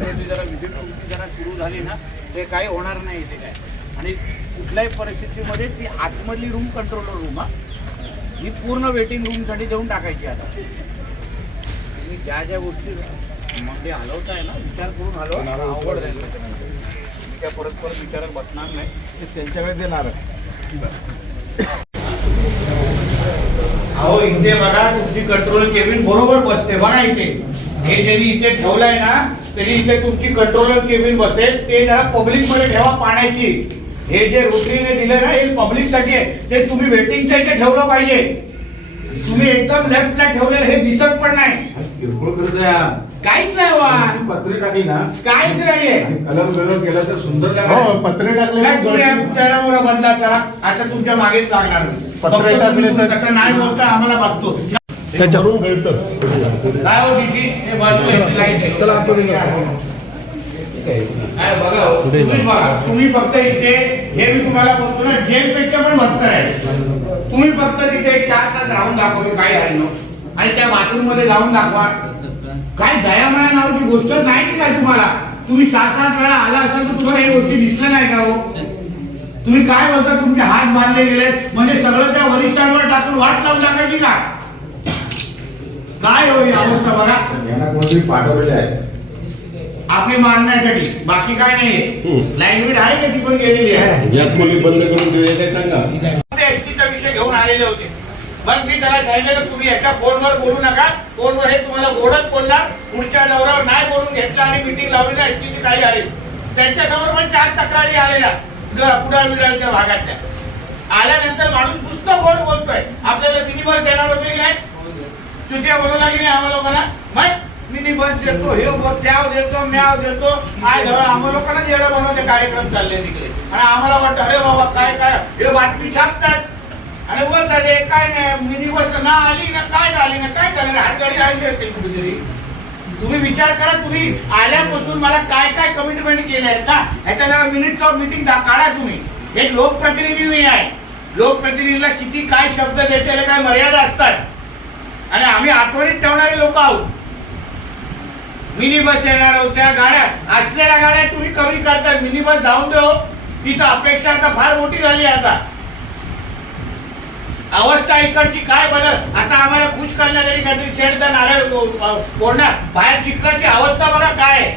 Regularly जरा visit तुमची जरा सुरू झाली ना ते काही होणार नाही इथे काय. आणि कुठल्याही परिस्थितीमध्ये ती आतमधली रूम कंट्रोलर रूम हा. ही पूर्ण वेटिंग रूमसाठी देऊन टाकायची आता. तुम्ही ज्या ज्या गोष्टी मग ते हलवताय ना विचार करून हलवा. अवघड जाईल त्या परत परत विचारात बसणार नाही. ते त्यांच्याकडे देणार अहो इथे बघा तुमची कंट्रोल केबिन बरोबर बसते बघा इथे. हे ज्यांनी इथे ठेवलंय ना तरी इथे तुमची कंट्रोलर केबिन बसेल ते जरा पब्लिकमध्ये ठेवा पाण्याची. हे जे रोटरीने दिलं ना हे पब्लिकसाठी आहे. ते तुम्ही वेटिंगच्या इथे ठेवलं पाहिजे. तुम्ही एकदम लेफ्टला ठेवलेलं हे दिसत पण नाही. किरकोळ करत आहे हा. काहीच नाही वा ती पत्रे टाकली ना काहीच नाहीये आणि कलर केला तर सुंदर हो लागेल. पत्रे टाकले काय तुम्ही बदला करा. आता तुमच्या मागेच लागणार. पत्रे टाकले तर- नाही बोलता आम्हाला बघतो. त्याच्यावरून हो हे बाजूला इथे लाइट आहे. चला आपण काय बघा तुम्ही बघा तुम्ही फक्त इथे हे मी तुम्हाला बोलतो ना जेल पेक्षा पण भत्तर आहे तुम्ही फक्त तिथे चार तास राहून दाखवा मी काय आहे. आणि त्या बाथरूममध्ये जाऊन दाखवा. काय दयामाया नावाची गोष्ट नाही की काय तुम्हाला? तुम्ही सात सात वेळा आला असाल तर तुम्हाला हे गोष्टी दिसल्या नाही का हो? तुम्ही काय बोलता? तुमचे हात बांधले गेले म्हणजे सगळं त्या वरिष्ठांवर टाकून वाट लावून टाकायची का काय हो ही अवस्था बघा. यांना कोणतरी पाठवलेले आहे आपली मांडण्यासाठी बाकी काय नाहीये. लँग्वेज आहे का ती पण गेलेली आहे? याच खोली बंद करून देऊया काय सांगा. एसटीचा विषय घेऊन आलेले होते. मग मी त्याला सांगितलं तुम्ही याच्या फोनवर बोलू नका. फोनवर हे तुम्हाला गोडच बोलणार. पुढच्या दौऱ्यावर नाही बोलून घेतला आणि मिटिंग लावली ना एसटीची काही आली. त्यांच्यासमोर पण चार तक्रारी आलेल्या. कुडाळ बिडाळच्या भागातल्या. आल्यानंतर माणूस नुसतं गोड बोलतोय. आपल्याला मिनी बस देणार होते नाही? तुझ्या बनवू लागली आम्हाला म्हणा मग मिनी बस देतो हे त्याव देतो म्याव देतो. काय झालं आम्हाला लोकांना जेवढे बनवते कार्यक्रम चालले तिकडे. आणि आम्हाला वाटतं अरे बाबा काय काय? हे बातमी छापतात. आणि बोलतात हे काय नाही मिनी बस ना आली ना काय झाली ना काय झालं हातगाडी आली असेल कुठेतरी. तुम्ही विचार करा तुम्ही आल्यापासून मला काय काय कमिटमेंट केले आहेत ना ह्याच्या जरा मिनिट मीटिंग काढा तुम्ही. एक लोकप्रतिनिधी मी आहे. लोकप्रतिनिधीला किती काय शब्द देते काय मर्यादा असतात. आणि आम्ही आठवणीत ठेवणारे लोक आहोत. मिनी बस येणार आहोत त्या गाड्या असलेल्या गाड्या तुम्ही कमी करताय. मिनी बस जाऊन देऊ तिथं हो. अपेक्षा आता फार मोठी झाली आता. अवस्था इकडची काय बदल? आता आम्हाला खुश करण्यासाठी काहीतरी शेडचा नारळ फोडणार. बाहेर चिखलाची अवस्था बघा काय आहे.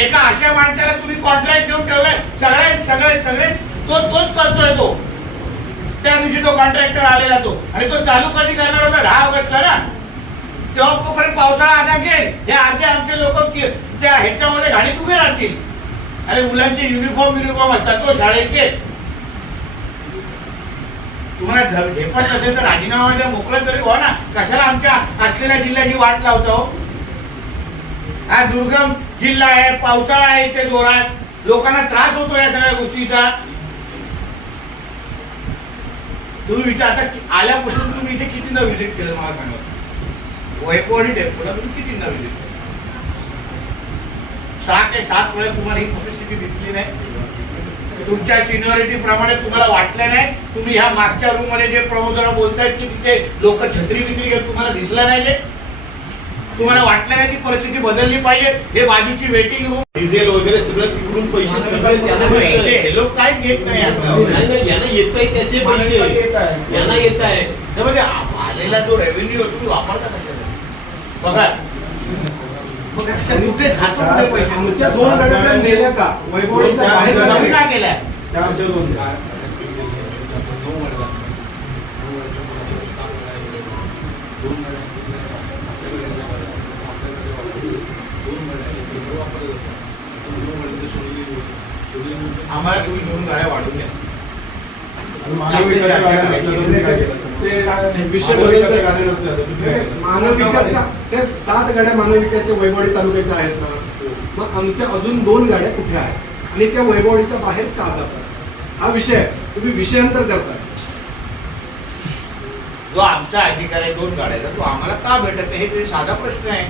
एका अशा माणसाला तुम्ही कॉन्ट्रॅक्ट देऊन ठेवलाय. सगळे सगळे सगळे तो तोच करतोय तो. त्या दिवशी तो कॉन्ट्रॅक्टर आलेला तो. आणि तो चालू कधी करणार होता? दहा ऑगस्टला ना तेव्हा पावसाळा आता घेईल हे अर्धे आमचे लोक त्या ह्याच्यामध्ये घाणीत उभे राहतील. आणि मुलांचे युनिफॉर्म युनिफॉर्म असतात तो शाळेचे. तुम्हाला झ- झेपत नसेल तर राजीनामा द्या मोकळं तरी हो ना. कशाला आमच्या असलेल्या जिल्ह्याची वाट लावतो हो? हा दुर्गम जिल्हा आहे पावसाळा आहे इथे जोरात. लोकांना त्रास होतो या सगळ्या गोष्टीचा. तुम्ही विचार आता आल्यापासून तुम्ही इथे कितींदा व्हिजिट केलं मला सांगा. वैभव आणि डेपोला तुम्ही कितींदा व्हिजिट केलं? सहा ते सात वेळा तुम्हाला ही परिस्थिती दिसली नाही. तुमच्या सिनियरिटी प्रमाणे तुम्हाला वाटलं नाही. तुम्ही ह्या मागच्या रूममध्ये जे प्रमोदरा बोलतायत की तिथे लोक छत्री बित्री घेऊन तुम्हाला दिसलं नाही तुम्हाला वाटलं नाही ती परिस्थिती बदलली पाहिजे? हे बाजूची वेटिंग रूम डिझेल वगैरे सगळं तिकडून पैसे सगळे त्यांना मिळतंय. हे लोक काय घेत नाही असं. यांना येत आहे त्याचे पैसे. यांना येत आहे. आ- आलेला जो रेव्हेन्यू तुम्ही वापरता कशाला? बघा? आमच्या दोन गाड्या नेल्या का? वैभवच्या बाहेर तुम्ही गाड्या काय केलंय आमच्या दोन तुम्ही दोन गाड्या वाढून द्या तर तुम्ही बदलता गाड्या? मानव विकासच्या साहेब सात गाड्या मानव विकासच्या वैभवडी तालुक्याच्या आहेत ना. मग आमच्या अजून दोन गाड्या कुठे आहेत? आणि त्या वैभवडीच्या बाहेर का जातात? हा विषय आहे. तुम्ही विषयांतर करताय. जो आमचा अधिकार आहे दोन गाड्याचा तो आम्हाला का भेटत नाही? हे साधा प्रश्न आहे.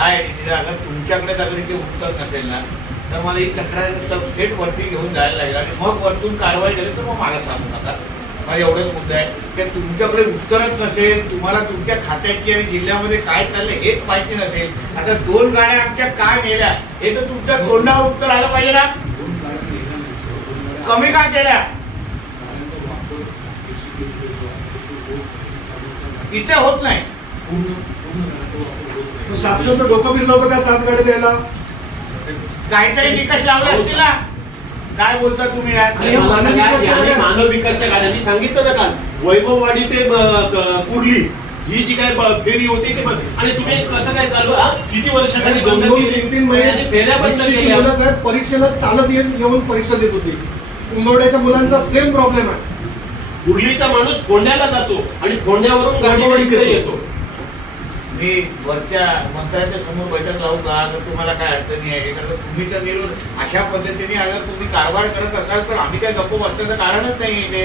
काय तिथे अगर तुमच्याकडे अगर ते उत्तर नसेल ना. तर मला ही तक्रार थेट वरती घेऊन जायला लागेल. आणि मग वरतून कारवाई झाली तर मग मला सांगू नका. माझा एवढंच मुद्दा आहे. की तुमच्याकडे उत्तरच नसेल तुम्हाला तुमच्या खात्याची आणि जिल्ह्यामध्ये काय चाललंय हेच माहिती नसेल. आता दोन गाड्या आमच्या काय नेल्या हे तर तुमच्या तोंडावर उत्तर आलं पाहिजे ना. कमी का केल्या? इथे होत नाही. शासनाचं डोकं फिरलं होतं त्या सात गाड्या द्यायला. काहीतरी निकष लावला असतील ना. काय बोलता तुम्ही यार? मानव विकास मानव विकासच्या मी सांगितलं ना काल वैभववाडी ते क- कुर्ली ही जी काय ब- फेरी होती ते बंद आणि तुम्ही कसं काय चालू हा? किती वर्षाखाली दोन बंद दोन तीन केली तीन आणि फेऱ्या बंद महिने केल्या. मुलं साहेब परीक्षेला चालत येत येऊन परीक्षा देत होती. उंबरड्याच्या मुलांचा सेम प्रॉब्लेम आहे. कुर्लीचा माणूस फोंड्याला जातो आणि फोंड्यावरून गाडीकडे येतो. मी वरच्या मंत्र्याच्या समोर बैठक लावू का? जर तुम्हाला काय अडचणी आहे कारण तुम्ही तर निरोध अशा पद्धतीने अगर तुम्ही कारभार करत असाल तर आम्ही काय गप्प बसण्याचं कारणच नाही इथे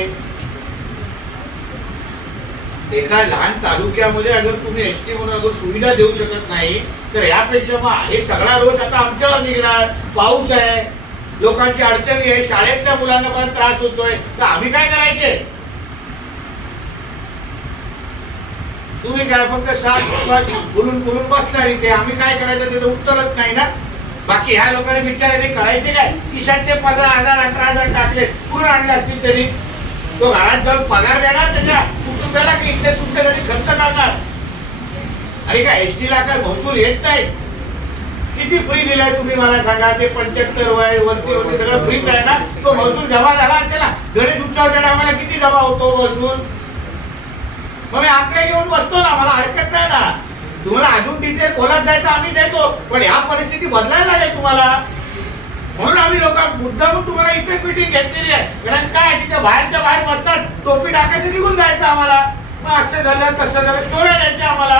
एका लहान तालुक्यामध्ये अगर तुम्ही एस टी म्हणून अगर सुविधा देऊ शकत नाही तर यापेक्षा मग हे सगळा रोज आता आमच्यावर निघणार. पाऊस आहे लोकांची अडचणी आहे शाळेतल्या मुलांना पण त्रास होतोय. तर आम्ही काय करायचे? तुम्ही काय फक्त सात बोलून बोलून बसणार इथे? आम्ही काय करायचं त्याचं उत्तरच नाही ना? बाकी ह्या लोकांनी विचारायचे करायचे काय? किशात ते पंधरा हजार अठरा हजार टाकले. पूर्ण आणले असतील तरी? तो घरात जाऊन पगार देणार त्याच्या कुटुंबाला की इथे तुमच्यासाठी खर्च करणार? आणि काय एस टीला काय महसूल येत नाही? किती फ्री दिलाय तुम्ही मला सांगा? ते पंच्याहत्तर वय वरती वरती सगळं फ्रीच आहे ना? तो महसूल जमा झाला असेल ना? गणेश उत्सवाच्या टायमाला किती जमा होतो महसूल? मग मी आकडे घेऊन बसतो ना मला हरकत नाही ना. तुम्हाला अजून डिटेल खोलात द्यायचं आम्ही देतो पण ह्या परिस्थिती बदलायला लागेल तुम्हाला. म्हणून आम्ही लोक मुद्दामून तुम्हाला इथेच मिटिंग घेतलेली आहे. कारण काय तिथे बाहेरच्या बाहेर बसतात टोपी टाकायची निघून जायचं आम्हाला. मग असं झालं तसं झालं स्टोऱ्या द्यायच्या आम्हाला.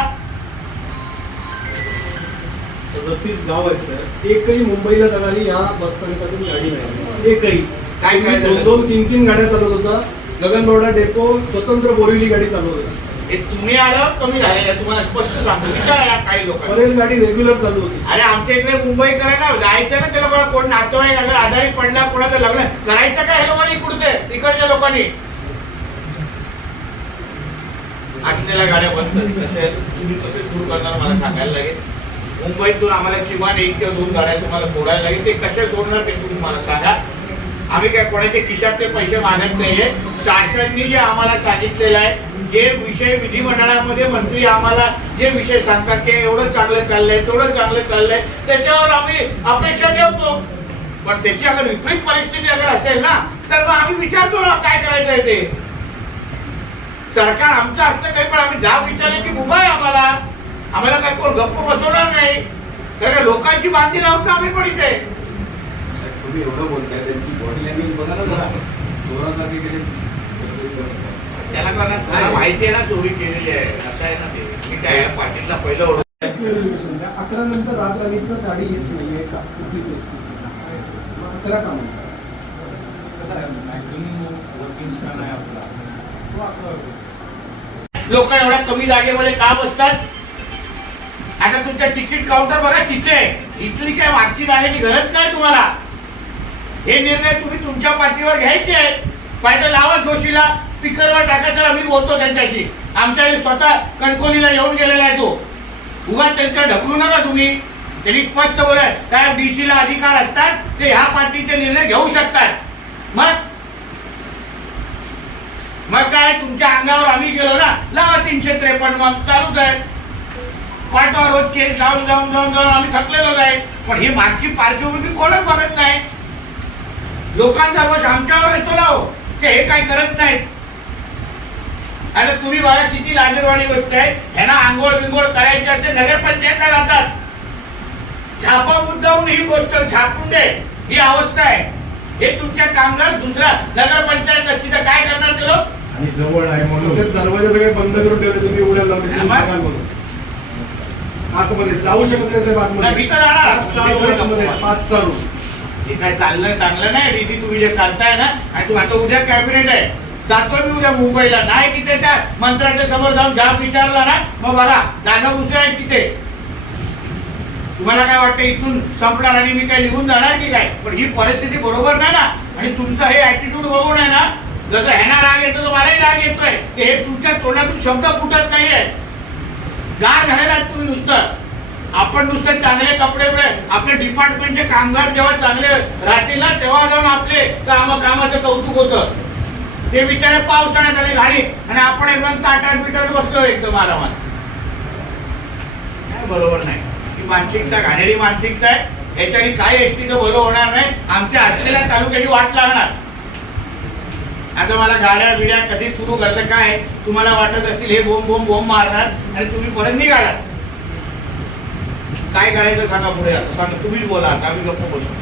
सदतीस गाव आहेत सर. एकही मुंबईला जाणारी या बसस्थानकातून गाडी नाही. एकही. काय दोन? दोन तीन तीन गाड्या चालवत होता. गगनबावडा डेपो स्वतंत्र बोरिवली गाडी चालवत होती. हे तुम्ही आलं कमी झालेलं आहे. तुम्हाला स्पष्ट सांगतो. विचारा काही लोकांना. परेल गाडी रेग्युलर चालू होती. अरे आमच्या इकडे मुंबई करायला जायचं ना त्याला कोणा कोण नातेवाईक अगर आजारी पडला कोणाचं लग्न करायचं काय हे लोकांनी इकडचे इकडच्या लोकांनी? असलेल्या गाड्या बंद कसे तुम्ही कसे सुरू करणार मला सांगायला लागेल. मुंबईतून आम्हाला किमान एक किंवा दोन गाड्या तुम्हाला सोडायला लागेल. ते कसे सोडणार ते तुम्ही मला सांगा. आम्ही काय कोणाच्या खिशात ते पैसे मागत नाहीये. शासनाने जे आम्हाला सांगितलेलं आहे जे विषय विधिमंडळामध्ये मंत्री आम्हाला जे विषय सांगतात ते एवढं चांगलं चाललंय तेवढं चांगलं चाललंय त्याच्यावर आम्ही अपेक्षा ठेवतो. पण त्याची अगर विपरीत परिस्थिती अगर असेल ना तर मग आम्ही विचारतो ना काय करायचंय ते? सरकार आमचं असलं काही पण आम्ही जाब की उभा आहे आम्हाला. आम्हाला काय कोण गप्प बसवणार नाही. तर लोकांची बांधणी लावतो आम्ही पण इथे. तुम्ही एवढं बोलताय त्यांची बॉडी लँग्वेज बघा ना जरा. चोरासारखी गेली त्याला कारण त्याला माहिती आहे ना चोरी केलेली आहे. असं आहे ना ते. मी काय आहे, पाटीलला पहिलं ओळख. अकरा नंतर रात राणीचं गाडी येत नाहीये का? कुठली वस्तू अकरा का म्हणतात लोक एवढ्या कमी जागेमध्ये का बसतात? आता तुमच्या तिकीट काउंटर बघा तिथे. इथली काय मागची जाण्याची गरज काय तुम्हाला? हे निर्णय तुम्ही तुमच्या पाठीवर घ्यायचे आहेत. पाहिजे लावा जोशीला स्पीकरवर टाकायचं आम्ही बोलतो त्यांच्याशी. आमच्या स्वतः कणकोलीला येऊन गेलेला आहे तो. उगा त्यांच्या ढकलू नका तुम्ही. त्यांनी स्पष्ट बोलाय त्या डी ला अधिकार असतात ते ह्या पार्टीचे निर्णय घेऊ शकतात. मग? मग काय तुमच्या अंगावर आम्ही गेलो ना लावा तीनशे त्रेपन्न मग चालूच आहे. पाठवा रोज केस जाऊन जाऊन जाऊन जाऊन आम्ही थकलेलोच आहे. पण ही मागची पार्श्वभूमी कोणच बघत नाही. लोकांचा रोष आमच्यावर येतो ना हो ते हे काही करत नाहीत आता तुम्ही बघा किती लाजीरवाणी गोष्ट आहे ह्यांना आंघोळ बिंघोळ करायची असते नगरपंचायतला जातात छापा मुद्दाहून ही गोष्ट छापून दे ही अवस्था आहे हे तुमच्या कामगार दुसरा नगरपंचायत असती तर काय करणार ते लोक आणि जवळ आहे म्हणून दरवाजे सगळे बंद करून ठेवले तुम्ही उड्या लावले. आतमध्ये जाऊ शकत नाही साहेब आतमध्ये. पाच सहा हे काय चाललं चांगलं नाही दीदी तुम्ही जे करताय ना? आणि तू आता उद्या कॅबिनेट आहे. जातो मी उद्या मुंबईला. नाही तिथे त्या मंत्र्याच्या समोर जाऊन जाब विचारला ना मग बघा जागा उसे आहे तिथे. तुम्हाला काय वाटतं इथून संपणार आणि मी काय निघून जाणार की काय? पण ही परिस्थिती बरोबर नाही ना. आणि तुमचं हे ऍटिट्यूड बघून आहे ना जसं ह्यांना राग येतो तो मलाही राग येतोय. की हे तुमच्या तोंडातून शब्द फुटत नाहीये. गार झालेला तुम्ही नुसतं. चांगले कपडे आपले डिपार्टमेंटचे कामगार जेव्हा चांगले राहतील ना तेव्हा जाऊन आपले काम कामाचं कौतुक होतं. ते बिचारे पावसाळ्यात आले घाणी. आणि आपण एकदम ताटात बिटात बसलो एकदम आरामात. काय बरोबर नाही. ही मानसिकता घाणेरी मानसिकता आहे. याच्याने काय एसटीचं बरं होणार नाही. आमच्या असलेल्या तालुक्याची वाट लागणार. आता मला गाड्या बिड्या कधी सुरू करतं काय? तुम्हाला वाटत असतील हे बोंब बोंब बोंब मारणार. आणि तुम्ही परत निघाला काय करायचं सांगा पुढे आता. सांगा तुम्हीच बोला आता आम्ही गप्प बसू.